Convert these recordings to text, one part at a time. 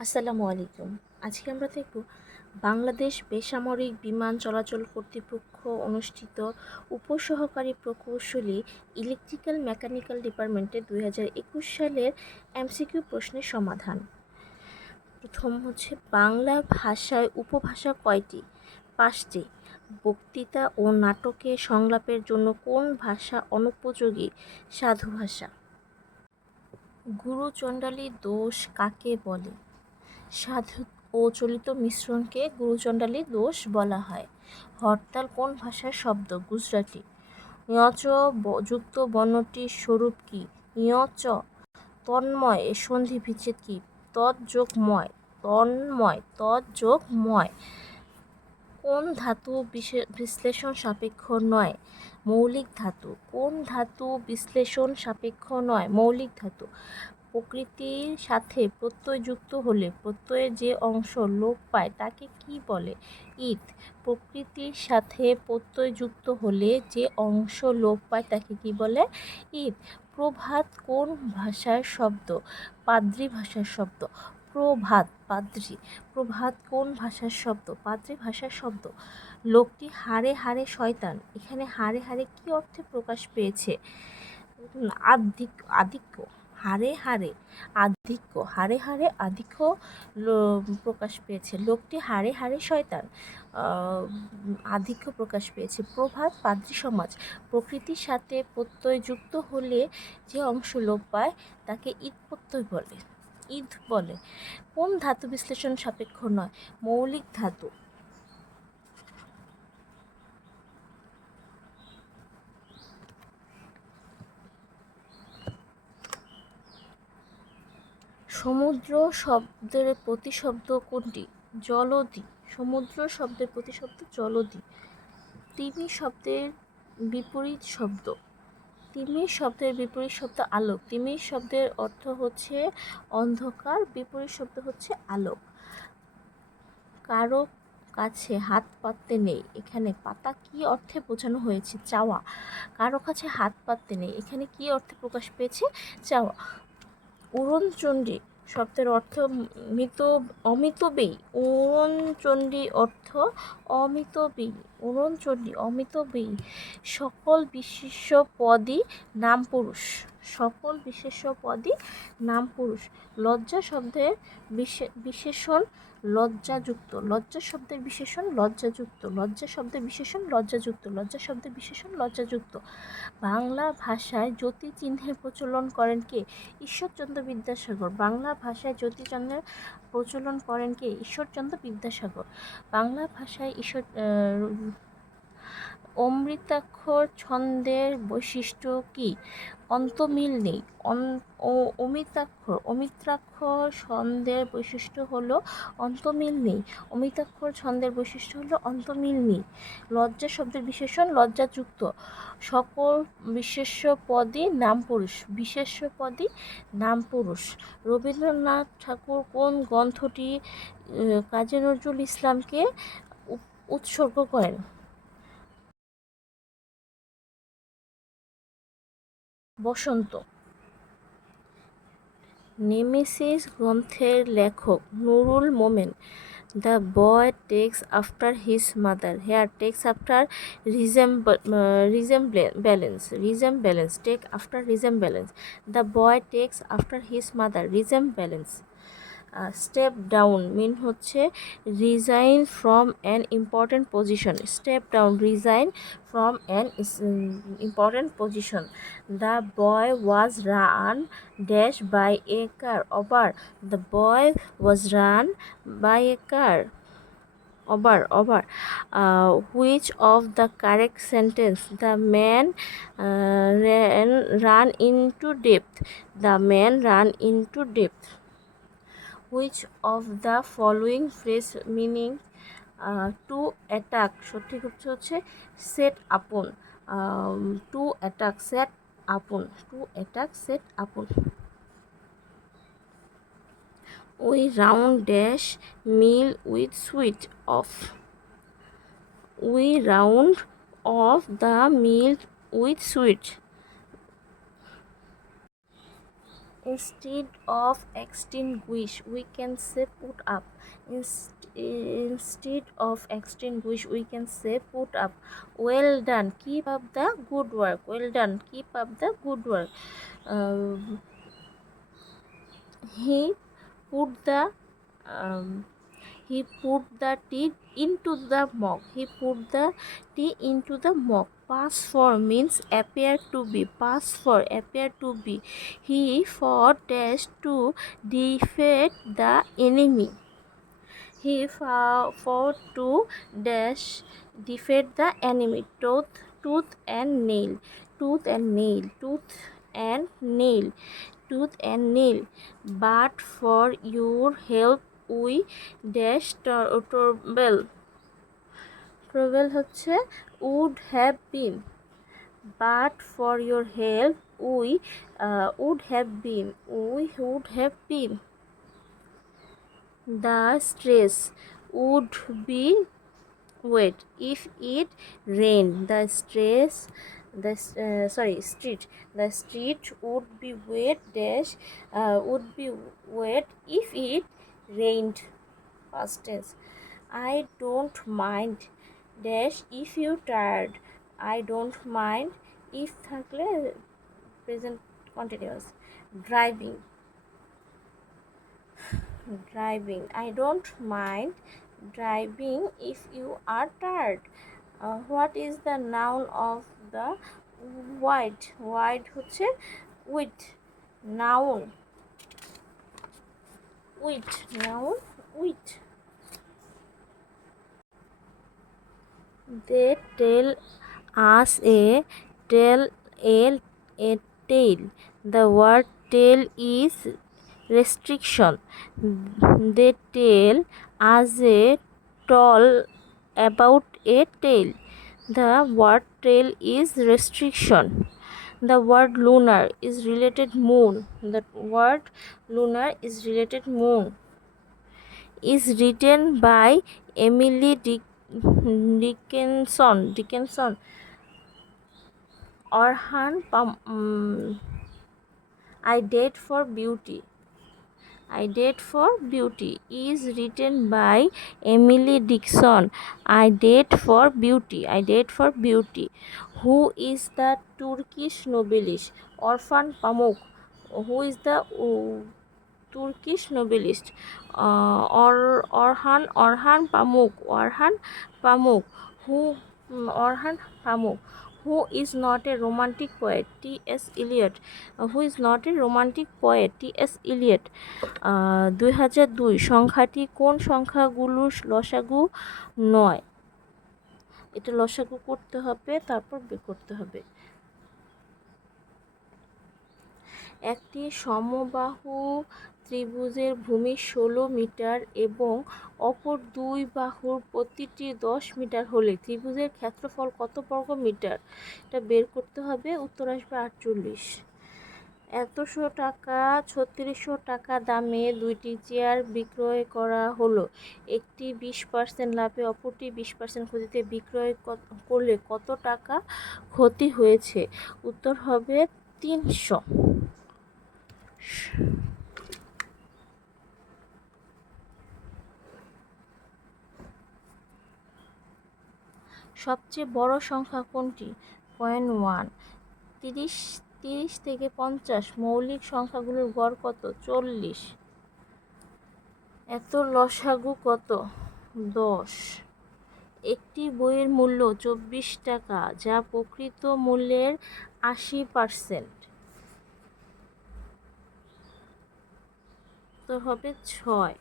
আসসালামু আলাইকুম। আজকে আমরা দেখব বাংলাদেশ বেসামরিক বিমান চলাচল কর্তৃপক্ষ অনুষ্ঠিত উপসহকারী প্রকৌশলী ইলেকট্রিক্যাল মেকানিক্যাল ডিপার্টমেন্টে 2021 সালের এমসিকিউ প্রশ্নের সমাধান। প্রথম হচ্ছে, বাংলা ভাষায় উপভাষা কয়টি? 5টি। বক্তৃতা ও নাটকে সংলাপের জন্য কোন ভাষা অনুপযোগী? সাধু ভাষা। গুরুচণ্ডালী দোষ কাকে বলে? সাধু ও চলিত মিশ্রণকে গুরুচণ্ডালী দোষ বলা হয়। হরতাল কোন ভাষার শব্দ? গুজরাটি। ঞ যুক্ত বর্ণটির স্বরূপ কি? ঞ চ। তন্ময় এর সন্ধি বিচ্ছেদ কি? তৎ যোগ ময়। তন্ময়, তৎ যোগ ময়। কোন ধাতু বিশ্লেষণ সাপেক্ষ নয়? মৌলিক ধাতু। কোন ধাতু বিশ্লেষণ সাপেক্ষ নয়? মৌলিক ধাতু। প্রকৃতির সাথে প্রত্যয় যুক্ত হলে প্রত্যয়ের যে অংশ লোপ পায় তাকে কি বলে? ইত। প্রকৃতির সাথে প্রত্যয় যুক্ত হলে যে অংশ লোপ পায় তাকে কি বলে? ইত। প্রভাত কোন ভাষার শব্দ? পাদ্রী ভাষার শব্দ। প্রভাত, পাদ্রী। প্রভাত কোন ভাষার শব্দ? পাদ্রী ভাষার শব্দ। লোকটি হাড়ে হাড়ে শয়তান, এখানে হাড়ে হাড়ে কি অর্থে প্রকাশ পেয়েছে? আধিক্য। হাড়ে হাড়ে আধিক্য, হাড়ে হাড়ে আধিক্য প্রকাশ পেয়েছে। লোকটি হাড়ে হাড়ে শয়তান, আধিক্য প্রকাশ পেয়েছে। প্রভাত, পাদ্রী সমাজ। প্রকৃতির সাথে প্রত্যয় যুক্ত হলে যে অংশ লোপ পায় তাকে ঈদ প্রত্যয় বলে, ঈদ বলে। কোন ধাতু বিশ্লেষণ সাপেক্ষ নয়? মৌলিক ধাতু। সমুদ্র শব্দের প্রতিশব্দ কোনটি? জলদি। সমুদ্র শব্দের প্রতিশব্দ জলদি। তিমি শব্দের বিপরীত শব্দ? তিমির শব্দের বিপরীত শব্দ আলোক। তিমির শব্দের অর্থ হচ্ছে অন্ধকার, বিপরীত শব্দ হচ্ছে আলোক। কারো কাছে হাত পাততে নেই, এখানে পাতা কি অর্থে বোঝানো হয়েছে? চাওয়া। কারো কাছে হাত পাততে নেই, এখানে কি অর্থে প্রকাশ পেয়েছে? চাওয়া। উড়নচণ্ডী শব্দের অর্থ অমিতব্যয়ী। উড়নচণ্ডী অর্থ অমিতব্যয়ী। উড়নচণ্ডী অমিতব্যয়ী। সকল বিশেষ্য পদই নামপুরুষ। সকল বিশেষ্য পদই নামপুরুষ। লজ্জা শব্দের বিশেষণ লজ্জাযুক্ত। লজ্জা শব্দের বিশেষণ লজ্জাযুক্ত। লজ্জা শব্দের বিশেষণ লজ্জাযুক্ত। লজ্জা শব্দের বিশেষণ লজ্জাযুক্ত। বাংলা ভাষায় জ্যোতি চিহ্নের প্রচলন করেন কে? ঈশ্বরচন্দ্র বিদ্যাসাগর। বাংলা ভাষায় জ্যোতি চিহ্নের প্রচলন করেন কে? ঈশ্বরচন্দ্র বিদ্যাসাগর। বাংলা ভাষায় অমৃতাক্ষর ছন্দের বৈশিষ্ট্য কি? অন্তমিল নেই। অমিত্রাক্ষর ছন্দের বৈশিষ্ট্য হলো অন্তমিল নেই। অমিতাক্ষর ছন্দের বৈশিষ্ট্য হলো অন্তমিল নেই। লজ্জা শব্দের বিশেষণ লজ্জাযুক্ত। সকল বিশেষ্য পদই নামপুরুষ। বিশেষ্য পদই নামপুরুষ। রবীন্দ্রনাথ ঠাকুর কোন গ্রন্থটি কাজী নজরুল ইসলামকে উৎসর্গ করেন? বসন্ত। নেমেসিস গ্রন্থের লেখক নুরুল মোমেন। The boy takes after his mother. Here takes after resemblance. Take after resemblance. The boy takes after his mother. Resemblance. Step down mean হচ্ছে resign from an important position. Step down, resign from an important position. The boy was run dash by a car. Over. The boy was run by a car. Over. Which of the correct sentence? The man ran into depth. The man ran into depth. Which of the following phrase meaning to attack সঠিক হচ্ছে set upon. To attack, set upon. To attack, set upon. We round dash meal with sweet of. We round off the meal with sweet. Instead of extinguish, we can say put up. Instead of extinguish, we can say put up. Well done, keep up the good work. Well done, keep up the good work. He put the um, he put the tea into the mug. He put the tea into the mug. Pass for means appear to be. Pass for appear to be. He fought dash to defeat the enemy. He fought to dash defeat the enemy. Tooth and nail. Tooth and nail. Tooth and nail. Tooth and nail. But for your help we dash trouble. Trouble হচ্ছে would have been. But for your help we would have been. We would have been. The stress would be wet if it rained. The stress street. The street would be wet dash would be wet if it rained. Past tense. I don't mind dash if you tired. I don't mind if থাকলে present continuous. Driving. I don't mind driving if you are tired. What is the noun of the white? White হচ্ছে with. Noun with. Noun with. They tell us a tale. The word tale is restriction. They tell us a tale about a tale. The word tale is restriction. The word lunar is related moon. The word lunar is related moon. Is written by Emily Dickinson. Orhan I Date for Beauty. I Date for Beauty is written by Emily Dickinson. I Date for Beauty. I Date for Beauty. Who is the Turkish novelist? Orhan Pamuk. Who is the Turkish novelist? Orhan Pamuk. Orhan Pamuk. Orhan Pamuk. Who is not a romantic poet? T.S. Eliot. Who is not a romantic poet? T.S. Eliot. 2002 সংখ্যাটি কোন সংখ্যাগুলোর লসাগু নয়? এটা লসাগু করতে হবে, তারপর বের করতে হবে। একটি সমবাহু ত্রিভুজের ভূমি 16 মিটার এবং অপর দুই বাহুর প্রতিটি 10 মিটার হলে ত্রিভুজের ক্ষেত্রফল কত বর্গ মিটার? এটা বের করতে হবে। উত্তর আসবে 48। এতশো টাকা 3600 টাকা দামে দুইটি চেয়ার বিক্রয় করা হলো। একটি 20% লাভে অপরটি 20% ক্ষতিতে বিক্রয় করলে কত টাকা ক্ষতি হয়েছে? উত্তর হবে 300। সবচেয়ে বড় সংখ্যা কোনটি? পয়েন্ট 1। 30 থেকে 50 মৌলিক সংখ্যাগুলোর গড় কত? 40। এত লসাগু কত? 10। একটি বইয়ের মূল্য 24 টাকা যা প্রকৃত মূল্যের 80%। তো হবে 6।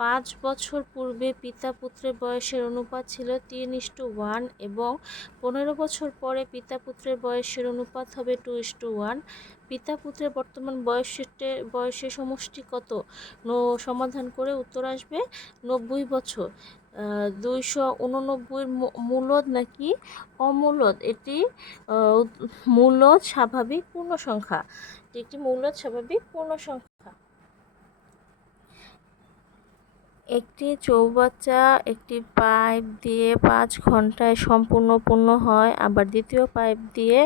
5 বছর পূর্বে পিতা পুত্রের বয়সের অনুপাত ছিল 3:1 এবং 15 বছর পরে পিতা পুত্রের বয়সের অনুপাত হবে 2:1। পিতা পুত্রের বর্তমান বয়সের সমষ্টি কত? সমাধান করে উত্তর আসবে 90 বছর। 289 মূলদ নাকি অমূলদ? এটি মূলদ স্বাভাবিক পূর্ণ সংখ্যা। এটি মূলদ স্বাভাবিক পূর্ণ সংখ্যা। একটি চৌবাচ্চা একটি পাইপ দিয়ে 5 ঘন্টায় সম্পূর্ণ পূর্ণ হয়, আবার দ্বিতীয় পাইপ দিয়ে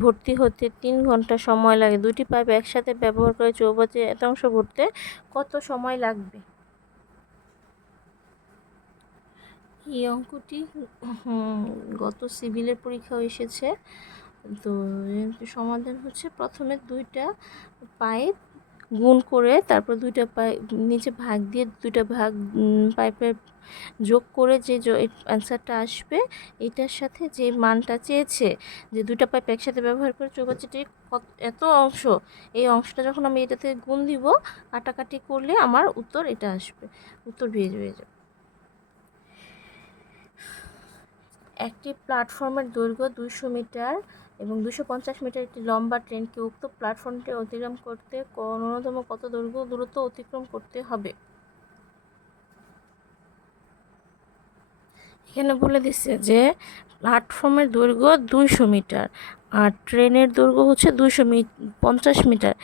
ভর্তি হতে 3 ঘন্টা সময় লাগে। দুটি পাইপ একসাথে ব্যবহার করে চৌবাচ্চায় এত অংশ ভরতে কত সময় লাগবে? এই অঙ্কটি গত সিভিলের পরীক্ষাও এসেছে। তো সমাধান হচ্ছে, প্রথমে 2টা পাইপ গুণ করে তারপর 2টা পাইপ নিচে ভাগ দিয়ে 2টা ভাগ পাইপের যোগ করে যে অ্যান্সারটা আসবে এটার সাথে যে মানটা চেয়েছে, যে 2টা পাইপ একসাথে ব্যবহার করে চৌবাচ্চাটি এত অংশ, এই অংশটা যখন আমি এটাতে গুণ দিব, কাটাকাটি করলে আমার উত্তর এটা আসবে, উত্তর বের হয়ে যাবে। একটি প্ল্যাটফর্মের দৈর্ঘ্য 200 মিটার এবং 250 মিটার একটি লম্বা ট্রেনকে উক্ত প্ল্যাটফর্মটি অতিক্রম করতে ন্যূনতম কত দূরত্ব অতিক্রম করতে হবে? এখানে বলে দিচ্ছে যে প্ল্যাটফর্মের দৈর্ঘ্য 200 মিটার আর ট্রেনের দৈর্ঘ্য হচ্ছে 250 মিটার।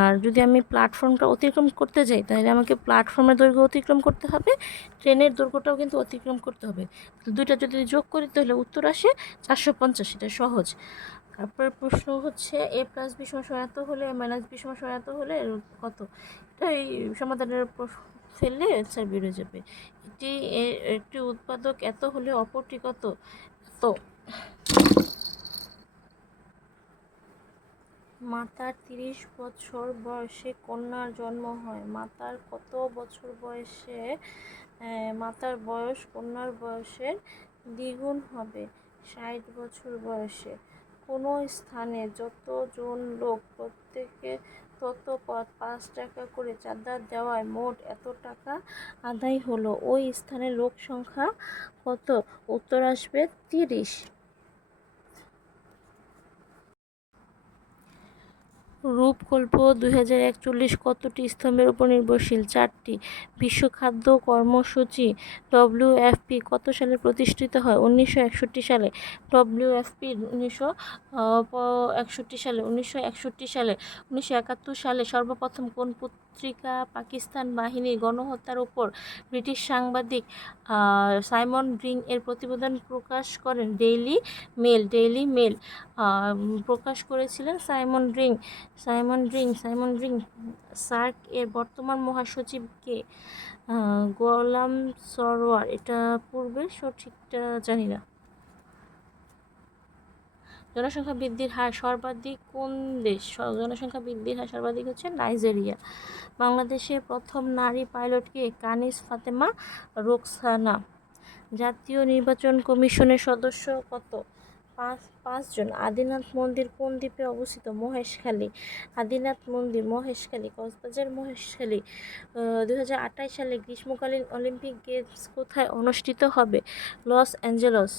আর যদি আমি প্ল্যাটফর্মটা অতিক্রম করতে যাই তাহলে আমাকে প্ল্যাটফর্মের দৈর্ঘ্য অতিক্রম করতে হবে, ট্রেনের দৈর্ঘ্যটাও কিন্তু অতিক্রম করতে হবে। দুইটা যদি যোগ করি তাহলে উত্তর আসে 450। এটা সহজ। তারপরে প্রশ্ন হচ্ছে a+b = এত হলে a-b = এত হলে কত? এটা এই সমাধানের ফেললে অ্যান্সার বেরিয়ে যাবে। একটি উৎপাদক এত হলে অপরটি কত? তো মাতার 30 বছর বয়সে কন্যার জন্ম হয়। মাতার কত বছর বয়সে মাতার বয়স কন্যার বয়সের দ্বিগুণ হবে? 60 বছর বয়সে। কোনো স্থানে যতজন লোক প্রত্যেকে তত 5 টাকা করে চাঁদা দেওয়ায় মোট এত টাকা আদায় হলো, ওই স্থানের লোক সংখ্যা কত? উত্তর আসবে 30। রূপকল্প 2041 কতটি স্তম্ভের উপর নির্ভরশীল? 4টি। বিশ্ব খাদ্য কর্মসূচি WFP কত সালে প্রতিষ্ঠিত হয়? 1961 সালে। WFP 1961 সালে। 1971 সালে সর্বপ্রথম কোন পত্রিকা পাকিস্তান বাহিনীর গণহত্যার উপর ব্রিটিশ সাংবাদিক সাইমন ব্রিং এর প্রতিবেদন প্রকাশ করেন? ডেইলি মেল প্রকাশ করেছিলেন সাইমন ব্রিং। সার্ক এর বর্তমান মহাসচিব কে? গোলাম সরোয়ার। এটা পূর্বের সঠিকটা জানি না। জনসংখ্যা বৃদ্ধির হার সর্বাধিক কোন দেশ? জনসংখ্যা বৃদ্ধির হার সর্বাধিক হচ্ছে নাইজেরিয়া। বাংলাদেশের প্রথম নারী পাইলট কে? কানিজ ফাতেমা রোকসানা। জাতীয় নির্বাচন কমিশনের সদস্য কত? 5 জন। আদিনাথ মন্দির কোন দ্বীপে অবস্থিত? মহেশখালী। আদিনাথ মন্দির মহেশখালী, কক্সবাজার মহেশখালী। 2028 সালে গ্রীষ্মকালীন অলিম্পিক গেমস কোথায় অনুষ্ঠিত হবে? Los Angeles.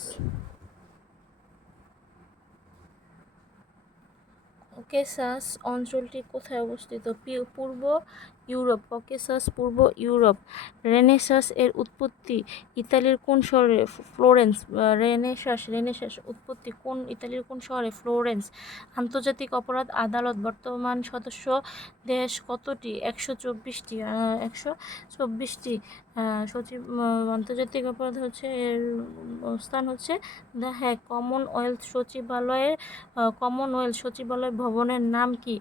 ককেসাস অঞ্চলটি কোথায় অবস্থিত? পূর্ব ইউরোপ। ককেসাস পূর্ব ইউরোপ। রেনেসাঁস এর উৎপত্তি ইতালির কোন শহরে? ফ্লোরেন্স। রেনেসাঁস উৎপত্তি ইতালির কোন শহরে? ফ্লোরেন্স। আন্তর্জাতিক অপরাধ আদালত বর্তমান সদস্য দেশ কতটি? 124টি। 124টি। আন্তর্জাতিক অপরাধ হচ্ছে এর স্থান হচ্ছে দ্য হ্যাগ। কমনওয়েলথ সচিবালয় ভবনের নাম কি?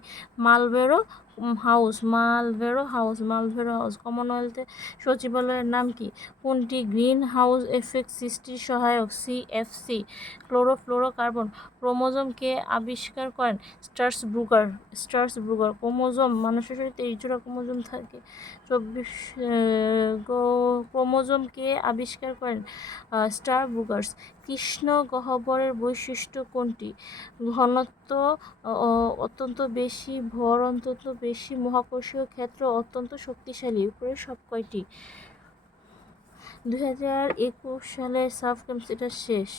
মালভেরো হাউস। কমনওয়েলথ সচিবালয়ের নাম কি? কোনটি গ্রিন হাউস এফেক্ট সৃষ্টির সহায়ক? CFC। ক্লোরোফ্লোরোকার্বন। ক্রোমোজোম কে আবিষ্কার করেন? স্ট্রাসবুর্গার। ক্রোমোজোম, মানুষের শরীরে 23 জোড়া ক্রোমোজোম থাকে। ক্রোমোজোম কে আবিষ্কার করেন? স্টারবুর্গার। কৃষ্ণ গহ্বরের বৈশিষ্ট্য কোনটি? ঘনত্ব অত্যন্ত বেশি, ভর অত্যন্ত বেশি, মহাকর্ষীয় ক্ষেত্র অত্যন্ত শক্তিশালী। উপরের সব কয়টি? 2021 সালের সাফ গেমস এটা শেষ।